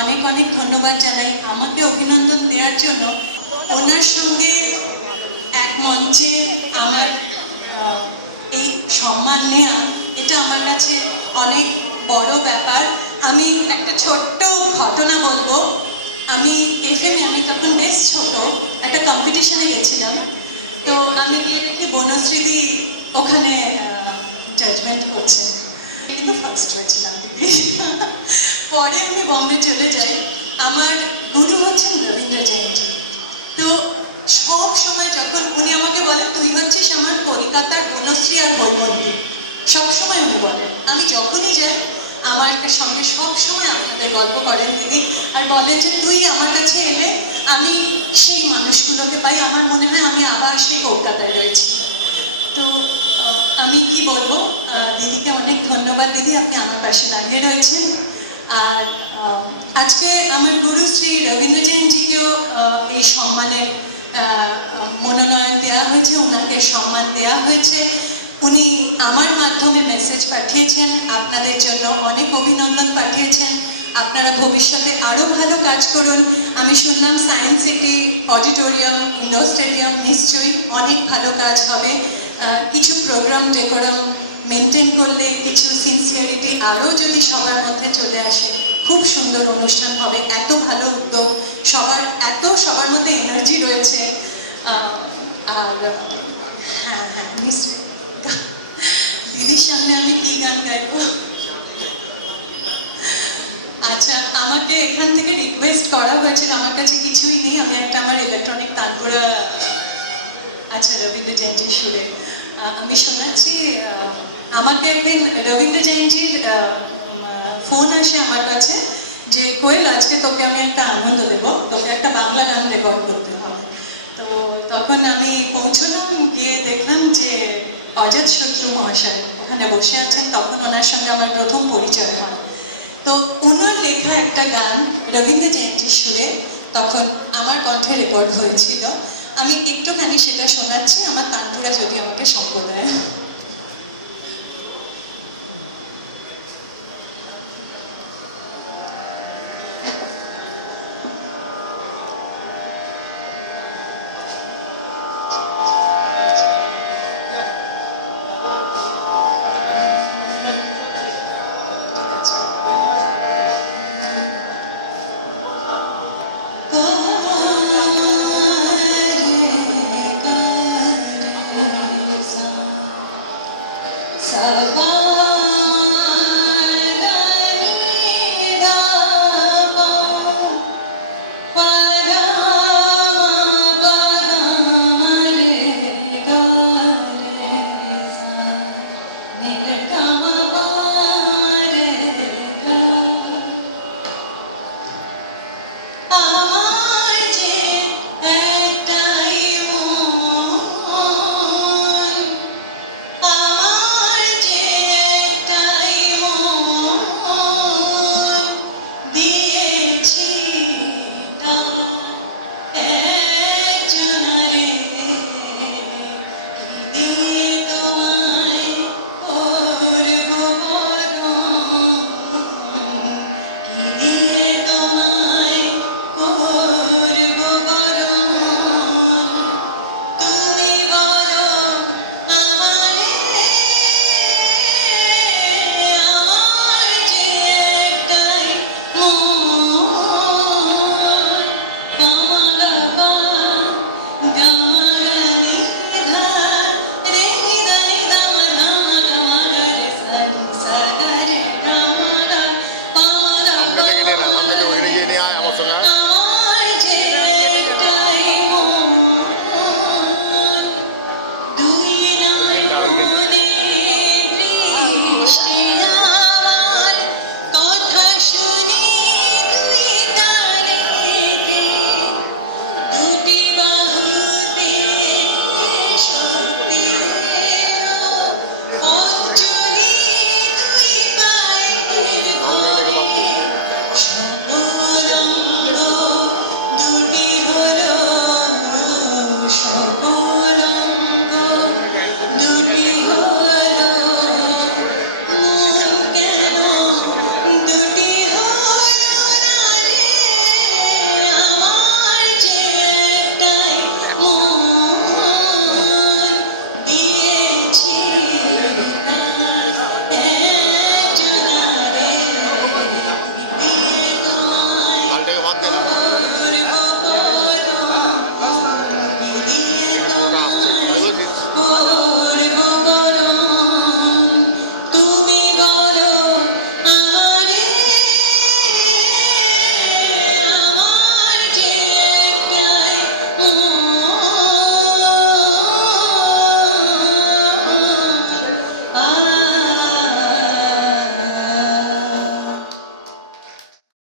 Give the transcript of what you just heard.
অনেক অনেক ধন্যবাদ জানাই আমাকে অভিনন্দন দেওয়ার জন্য। ওনার সঙ্গে এক মঞ্চে আমার এই সম্মান নেওয়া, এটা আমার কাছে অনেক বড় ব্যাপার। আমি একটা ছোট্ট ঘটনা বলবো। আমি আমি তখন বেশ ছোট, একটা কম্পিটিশনে গেছিলাম। তো আমি গিয়ে দেখি বনশ্রীদি ওখানে জাজমেন্ট করছে, কিন্তু ফার্স্ট হয়েছিলাম দিদি। পরে আমি বম্বে চলে যাই। আমার গুরু হচ্ছেন রবীন্দ্র জয়ন্তী। তো সব সময় যখন উনি আমাকে বলেন তুই হচ্ছিস আমার কলকাতার বনশ্রী আর হৈমন্তী, সবসময় উনি বলেন। আমি যখনই যাই আমার সঙ্গে সবসময় আপনাদের গল্প করেন দিদি, আর বলেন যে তুই আমার কাছে এলে আমি সেই মানুষগুলোকে পাই, আমার মনে হয় আমি আবার সেই কলকাতায় রয়েছি। তো আমি কি বলবো, দিদিকে অনেক ধন্যবাদ দিদি, আপনি আমার পাশে দাঁড়িয়ে রয়েছেন। আর আজকে আমার গুরু শ্রী রবীন্দ্র জৈনজিকেও এই সম্মানের মনোনয়ন দেওয়া হয়েছে, ওনাকে সম্মান দেওয়া হয়েছে। উনি আমার মাধ্যমে মেসেজ পাঠিয়েছেন, আপনাদের জন্য অনেক অভিনন্দন পাঠিয়েছেন। আপনারা ভবিষ্যতে আরও ভালো কাজ করুন। আমি শুনলাম science city, auditorium, indoor stadium, নিশ্চয়ই অনেক ভালো কাজ হবে। কিছু প্রোগ্রাম ডেকোরাম মেনটেন করলে, কিছু সিনসিয়ারিটি আরও যদি সবার মধ্যে চলে আসে, খুব সুন্দর অনুষ্ঠান হবে। এত ভালো উদ্যোগ, সবার মধ্যে এনার্জি রয়েছে। আর হ্যাঁ হ্যাঁ নিশ্চয়ই দিদির সামনে আমি কি গান গাইবো? আচ্ছা, আমাকে এখান থেকে রিকোয়েস্ট করা হয়েছিল, আমার কাছে কিছুই নেই, আমি একটা আমার ইলেকট্রনিক তানপুরা আচ্ছা রবীন্দ্র জয়ন্তীর সুরে আমি শোনাচ্ছি। আমাকে একদিন রবীন্দ্র জয়ন্তীর ফোন আসে আমার কাছে যে কোয়েল আজকে তোকে আমি একটা আনন্দ দেবো, তোকে একটা বাংলা গান রেকর্ড করতে হবে। তো তখন আমি পৌঁছলাম, গিয়ে দেখলাম যে অজিত শত্রু মহাশয় ওখানে বসে আছেন। তখন ওনার সঙ্গে আমার প্রথম পরিচয় হয়। তো ওনার লেখা একটা গান রবীন্দ্র জয়ন্তীর সুরে তখন আমার কণ্ঠে রেকর্ড হয়েছিল। আমি একটুখানি সেটা শোনাচ্ছি, আমার তানপুরা যদি আমাকে সঙ্গ দেয়।